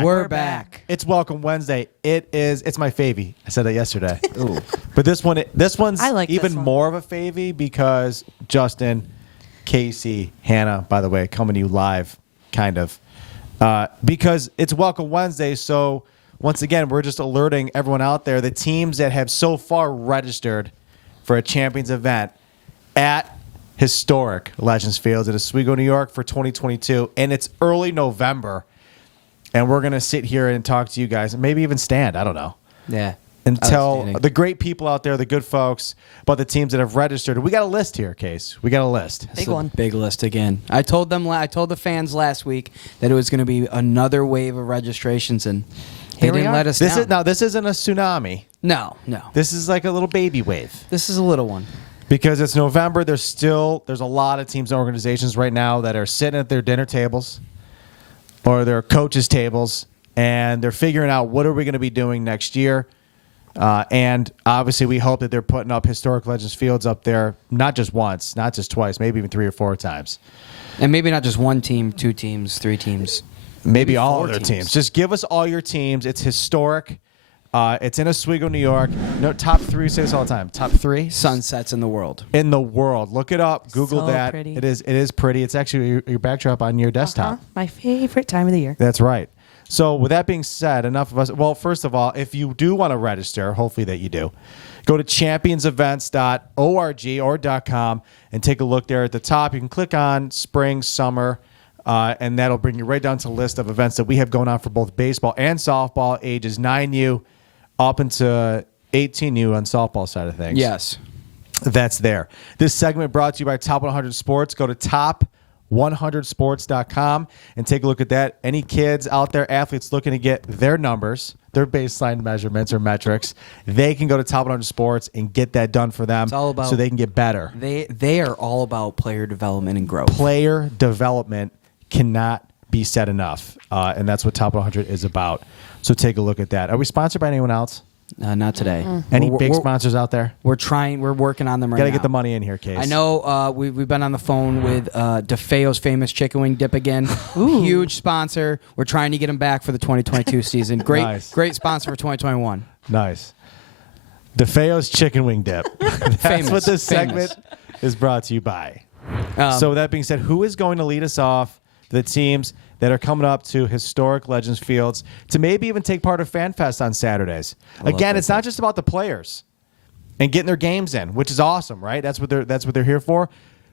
back. We're back. It's Welcome Wednesday. It's my favy. I said that yesterday. Ooh. But this one's I like even this one. more of a favy because Justin, Casey, Hannah, by the way, coming to you live, kind of. Because it's Welcome Wednesday, so once again, we're just alerting everyone out there, the teams that have so far registered for a Champions event at historic Legends Fields in Oswego, New York for 2022. And it's early November. And we're going to sit here and talk to you guys and maybe even stand. I don't know. Yeah. And tell the great people out there, the good folks, about the teams that have registered. We got a list here, Case. We got a list. Big one. Big list again. I told the fans last week that it was going to be another wave of registrations, and they Here we didn't are. let us down. This isn't a tsunami. No. This is like a little baby wave. This is a little one. Because it's November, there's a lot of teams and organizations right now that are sitting at their dinner tables or their coaches' tables, and they're figuring out what are we going to be doing next year. And obviously, we hope that they're putting up historic Legends Fields up there, not just once, not just twice, maybe even 3 or 4 times. And maybe not just one team, 2 teams, 3 teams. Maybe all 4 of their teams. Just give us all your teams. It's historic. It's in Oswego, New York. No, top 3, say this all the time. Top 3 Sunsets in the world. in the world. Look it up. Google So that. pretty. It is pretty. It's actually your backdrop on your desktop. My favorite time of the year. That's right. So with that being said, enough of us. Well, first of all, if you do want to register, hopefully that you do, go to championsevents.org or .com and take a look there at the top. You can click on spring, summer, and that'll bring you right down to a list of events that we have going on for both baseball and softball, ages 9U up into 18U on softball side of things. Yes. That's there. This segment brought to you by Top 100 Sports. Go to top100sports.com and take a look at that. Any kids out there, athletes looking to get their numbers, their baseline measurements or metrics, they can go to Top 100 Sports and get that done for them. It's all about, so they can get better. They are all about player development and growth. Player development cannot be said enough, and that's what Top 100 is about. So take a look at that. Are we sponsored by anyone else? Not today. Any We're- big we're- sponsors out there? We're trying. We're working on them right Got to now. get the money in here, Case. I know we've been on the phone with DeFeo's famous chicken wing dip again. Huge sponsor. We're trying to get him back for the 2022 season. Great, Nice. great sponsor for 2021. Nice. DeFeo's Chicken Wing Dip. That's Famous, what this famous. segment is brought to you by. So with that being said, who is going to lead us off the teams that are coming up to historic Legends Fields to maybe even take part of Fan Fest on Saturdays? Again, it's not just about the players and getting their games in, which is awesome, right? That's what they're here for.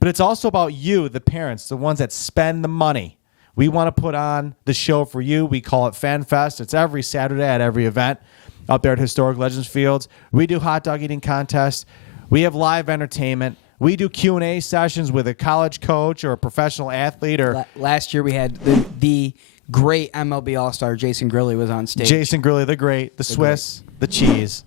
But it's also about you, the parents, the ones that spend the money. We want to put on the show for you. We call it Fan Fest. It's every Saturday at every event up there at historic Legends Fields. We do hot dog eating contests. We have live entertainment. We do Q&A sessions with a college coach or a professional athlete. Or Last year we had the great MLB All-Star Jason Grilly was on stage. Jason Grilly, the great, the Swiss, the cheese.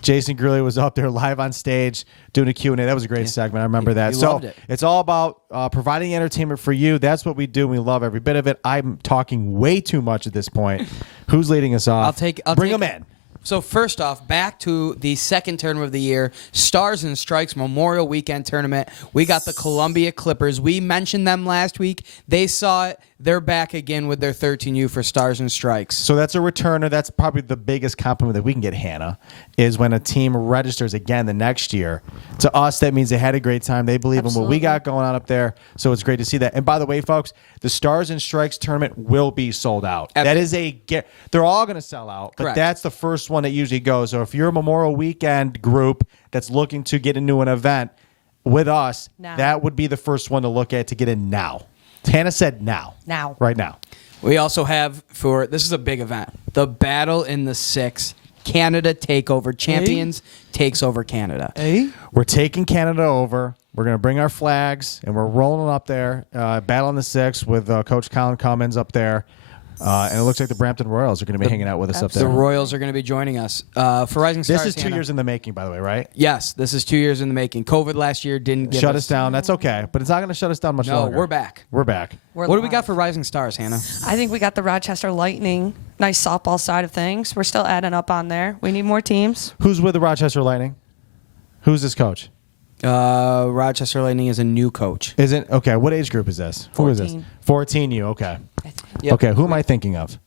Jason Grilly was up there live on stage doing a Q&A. That was a great segment. I remember that. We So loved it. it's all about providing entertainment for you. That's what we do. We love every bit of it. I'm talking way too much at this point. Who's leading us off? Bring them in. So first off, back to the second tournament of the year, Stars and Strikes Memorial Weekend Tournament. We got the Columbia Clippers. We mentioned them last week. They saw it. They're back again with their 13U for Stars and Strikes. So that's a returner. That's probably the biggest compliment that we can get, Hannah, is when a team registers again the next year. To us, that means they had a great time. They believe in what we got going on up there. So it's great to see that. And by the way, folks, the Stars and Strikes tournament will be sold out. Absolutely. That is they're all going to sell out, but Correct. that's the first one that usually goes. So if you're a Memorial Weekend group that's looking to get into an event with us, that would be the first one to look at to get in now. Hannah said now. Now. Right now. We also have, this is a big event, the Battle in the Six, Canada Takeover. Champions takes over Canada. We're taking Canada over. We're going to bring our flags, and we're rolling up there. Battle in the Six with Coach Colin Cummins up there. And it looks like the Brampton Royals are going to be hanging out with us up The there. Royals are going to be joining us. For Rising Stars, This is 2 Hannah. years in the making, by the way, right? Yes, this is 2 years in the making. COVID last year didn't give Shut us down. That's okay. But it's not going to shut us down much No, longer. we're back. We're back. We're What do we live. got for Rising Stars, Hannah? I think we got the Rochester Lightning. Nice softball side of things. We're still adding up on there. We need more teams. Who's with the Rochester Lightning? Who's this coach? Rochester Lightning is a new coach. Isn't okay? What age group is this? Who is this? 14. You okay? Yep. Okay. Who am I thinking of?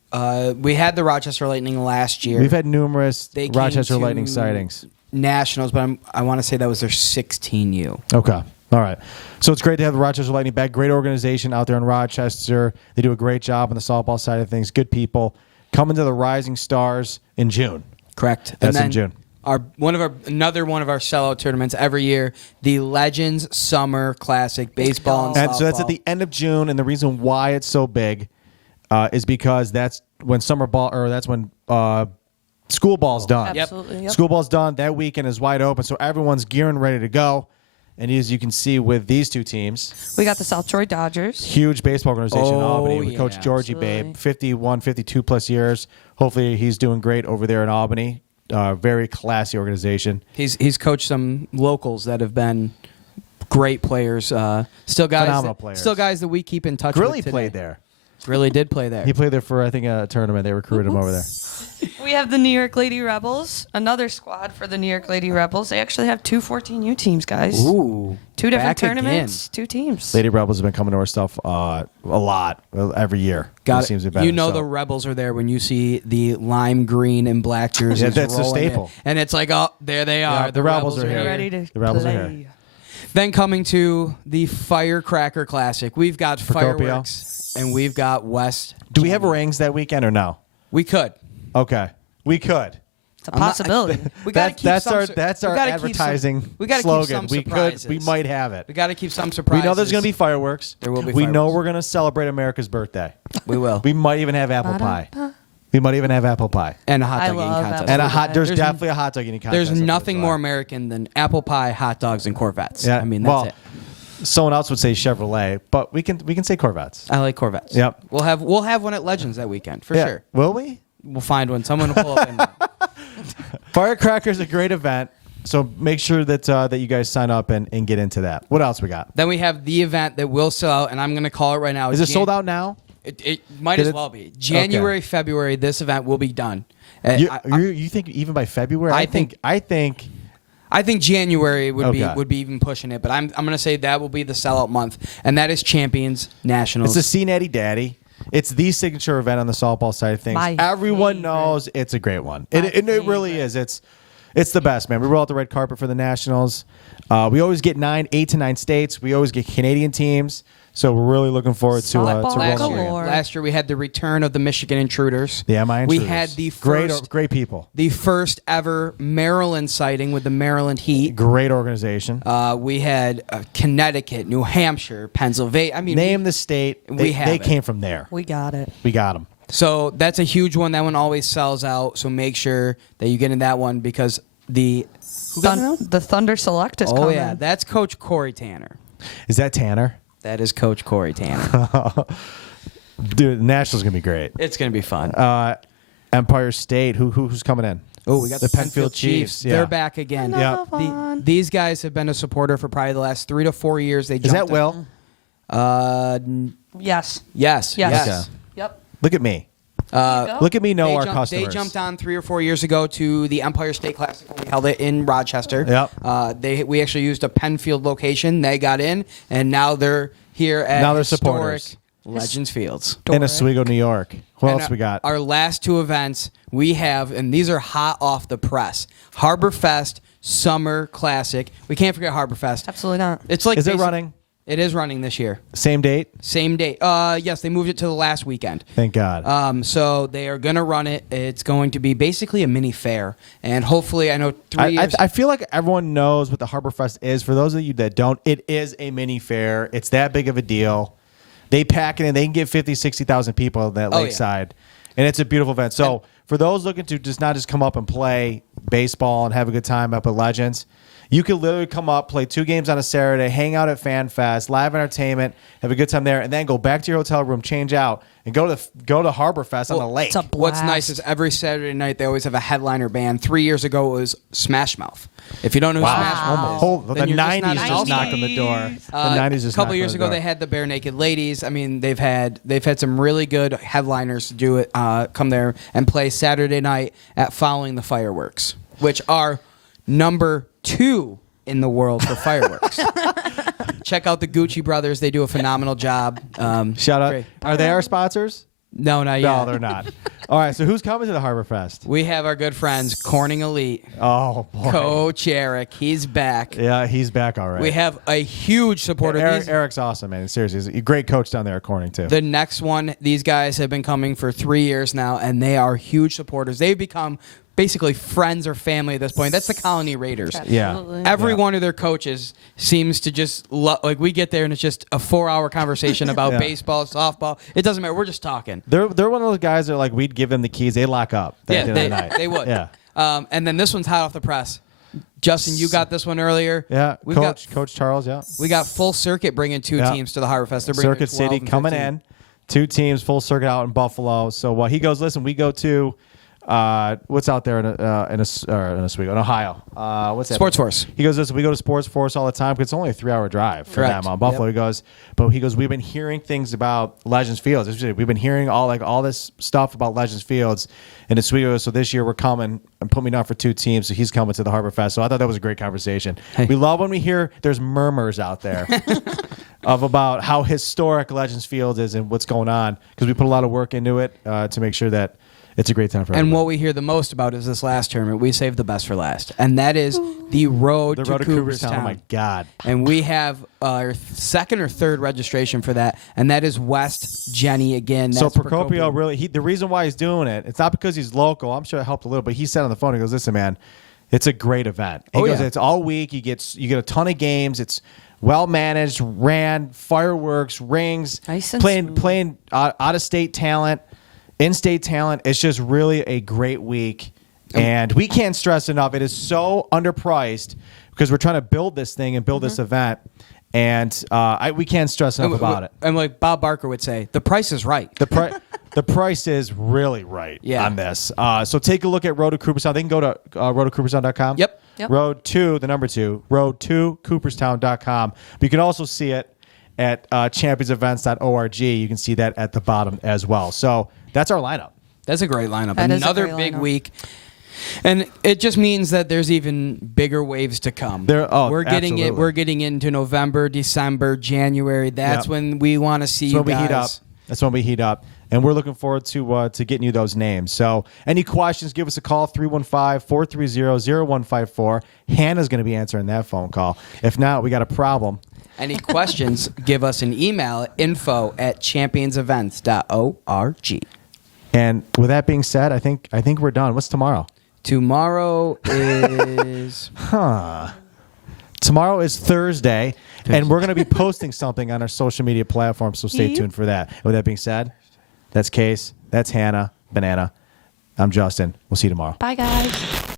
We had the Rochester Lightning last year. We've had numerous They came Rochester to Lightning sightings. Nationals, but I want to say that was their 16U. Okay. All right. So it's great to have the Rochester Lightning back. Great organization out there in Rochester. They do a great job on the softball side of things. Good people. Coming to the Rising Stars in June. Correct. That's and in June. Another one of our sellout tournaments every year, the Legends Summer Classic Baseball and And Softball. so that's at the end of June, and the reason why it's so big is because that's when school ball's done. Absolutely. Yep. School ball's done. That weekend is wide open, so everyone's gearing ready to go. And as you can see with these two teams, We got the South Troy Dodgers. huge baseball organization in Albany with yeah. Coach Georgie Absolutely. Babe, 51, 52 plus years. Hopefully he's doing great over there in Albany. Very classy organization. He's coached some locals that have been great players. Still guys, Phenomenal players. Still guys that we keep in touch Grilly with today. played there. Grilly did play there. He played there for, I think, a tournament. They recruited him over there. We have the New York Lady Rebels, another squad for the New York Lady Rebels. They actually have two 14U teams, guys. Ooh, Two different back tournaments, two teams. Lady Rebels have been coming to our stuff a lot every year. Got It it. seems to be better, You know so. the Rebels are there when you see the lime green and black jerseys. Yeah, that's the rolling in. staple. And it's like, oh, there they are. Yeah, the Rebels are here. ready to The Rebels are play. here. Then coming to the Firecracker Classic, we've got Procopio. fireworks and we've got West. Do we have rings that weekend or no? We could. Okay. We could. It's a possibility. We got to keep That's some our sur- that's we our gotta keep advertising some- we gotta slogan. Keep some We surprises. we might have it. We got to keep some We surprises. know there's going to be fireworks. There will be We know fireworks. we're going to celebrate America's birthday. We will. We might even have apple pie. We might even have apple pie. And a hot I dog eating love contest. apple And a pie. hot. There's There's- definitely a hot dog eating contest. There's on nothing 4th of more July. American than apple pie, hot dogs, and Corvettes. Yeah. I mean, that's well, it. Someone else would say Chevrolet, but we can say Corvettes. I like Corvettes. Yep. We'll have one at Legends that weekend for Yeah. sure. Will we? We'll find one. Someone will pull up. And, Firecracker is a great event, so make sure that you guys sign up and get into that. What else we got? then we have the event that will sell out, and I'm going to call it right now. Is it sold out now? It might Did as it- well be. January, February, this event will be done. You think even by February? I I think January would Okay. be even pushing it, but I'm going to say that will be the sellout month, and that is Champions Nationals. it's a C Natty Daddy. It's the signature event on the softball side of things. My Everyone favorite. knows it's a great one. My It really favorite. is. It's the best, man. We roll out the red carpet for the Nationals. We always get 8 to 9 states. We always get Canadian teams. So we're really looking forward to Softball rolling last out year. again. galore. Last year we had the return of the Michigan Intruders. The MI We Intruders. had the first great people. the first ever Maryland sighting with the Maryland Heat. Great organization. We had Connecticut, New Hampshire, Pennsylvania. I mean, Name the state. we have they it. came from there. We got it. We got them. so that's a huge one. That one always sells out. So make sure that you get in that one because the The Thunder Select is oh coming. yeah, that's Coach Corey Tanner. Is that Tanner? That is Coach Corey Tanner. Dude, the Nationals going to be great. It's gonna be fun. Empire State. Who's coming in? Oh, we got the Penfield Chiefs. yeah. They're back again. Yeah. These guys have been a supporter for probably the last 3 to 4 years. They Is that Will? Yes. Yes. Yes. Okay. Yep. Look at me. Go. Look at me know They our jumped, customers. They jumped on 3 or 4 years ago to the Empire State Classic when we held it in Rochester. Yep. We actually used a Penfield location. They got in, and now they're here at Now they're historic supporters. Legends Fields. In Oswego, New York. What And else we got? Our last 2 events we have, and these are hot off the press. Harbor Fest Summer Classic. We can't forget Harbor Fest. Absolutely not. It's like Is it basic- running? It is running this year. Same date? Same date. Yes, they moved it to the last weekend. Thank God. So they are going to run it. It's going to be basically a mini fair, and hopefully, I know 3 years. I feel like everyone knows what the Harbor Fest is. For those of you that don't, it is a mini fair. It's that big of a deal. They pack it in. They can get 50, 60,000 people at that Oh, yeah. lakeside. And it's a beautiful event. So for those looking to not just come up and play baseball and have a good time up at Legends, you could literally come up, play 2 games on a Saturday, hang out at Fan Fest, live entertainment, have a good time there, and then go back to your hotel room, change out, and go to Harbor Fest on the lake. It's a What's blast. nice is every Saturday night they always have a headliner band. 3 years ago it was Smash Mouth. If you don't know who Smash Mouth is, The then you're just 90s not just involved. knocked on the door. The 90s just A couple knocked years on ago the door. they had the Bare Naked Ladies. I mean, they've had some really good headliners do it. Come there and play Saturday night at Following the Fireworks, which are number 2 in the world for fireworks. Check out the Gucci brothers. They do a phenomenal job. Shout out. Great. Are they our sponsors? No, not yet. No, they're not. All right, so who's coming to the Harbor Fest? We have our good friends, Corning Elite. Oh, boy. Coach Eric. He's back. Yeah, he's back all right. We have a huge supporter. Eric's awesome, man. Seriously, he's a great coach down there at Corning, too. The next one, these guys have been coming for 3 years now, and they are huge supporters. They've become basically friends or family at this point. That's the Colony Raiders. Absolutely. Every one of their coaches seems to just like we get there and it's just a 4-hour conversation about baseball, softball. It doesn't matter. We're just talking. They're one of those guys that like we'd give them the keys, they lock up. Yeah, at the end of the night. they would. Yeah. And then this one's hot off the press. Justin, you got this one earlier. Yeah, Coach Charles. Yeah. We got Full Circuit bringing 2 teams to the Harbor Fest. They're bringing Circuit 12 City and coming 15. in, 2 teams, Full Circuit out in Buffalo. So he goes, listen, we go to what's out there in Ohio? What's that? Sports Force. He goes, listen, we go to Sports Force all the time because it's only a 3-hour drive for Correct. them on Buffalo. Yep. He goes, we've been hearing things about Legends Fields. We've been hearing all this stuff about Legends Fields. And it's sweet. So this year we're coming and put me down for 2 teams. So he's coming to the Harbor Fest. So I thought that was a great conversation. Hey. We love when we hear there's murmurs out there about how historic Legends Field is and what's going on because we put a lot of work into it to make sure that it's a great time for everybody. And what we hear the most about is this last tournament. We saved the best for last. And that is the road to Cooperstown. Oh, my God. And we have our 2nd or 3rd registration for that. And that is West Jenny again. So That's Procopio really, the reason why he's doing it, it's not because he's local. I'm sure it helped a little, but he said on the phone, he goes, listen, man, it's a great event. He goes, it's all week. You get a ton of games. It's well managed, ran, fireworks, rings, Nice and playing out-of-state talent. In-state talent. It's just really a great week. And we can't stress enough. It is so underpriced because we're trying to build this thing and build this event. And we can't stress enough about it. And like Bob Barker would say, the price is right. The price is really right on this. So take a look at Road to Cooperstown. They can go to road2cooperstown.com. Yep. Road to, the number 2, road2cooperstown.com. But you can also see it at championsevents.org. You can see that at the bottom as well. So that's our lineup. That's a great lineup. That is a Another great big lineup. week. And it just means that there's even bigger waves to come. We're getting absolutely. We're getting into November, December, January. That's when we want to see you guys. Heat up. That's when we heat up. And we're looking forward to getting you those names. So any questions, give us a call, 315-430-0154. Hannah's going to be answering that phone call. If not, we got a problem. Any questions, give us an email at info@championsevents.org. And with that being said, I think we're done. What's tomorrow? Tomorrow is... Tomorrow is Thursday, and we're going to be posting something on our social media platforms, so stay tuned for that. With that being said, that's Case, that's Hannah, Banana. I'm Justin. We'll see you tomorrow. Bye, guys.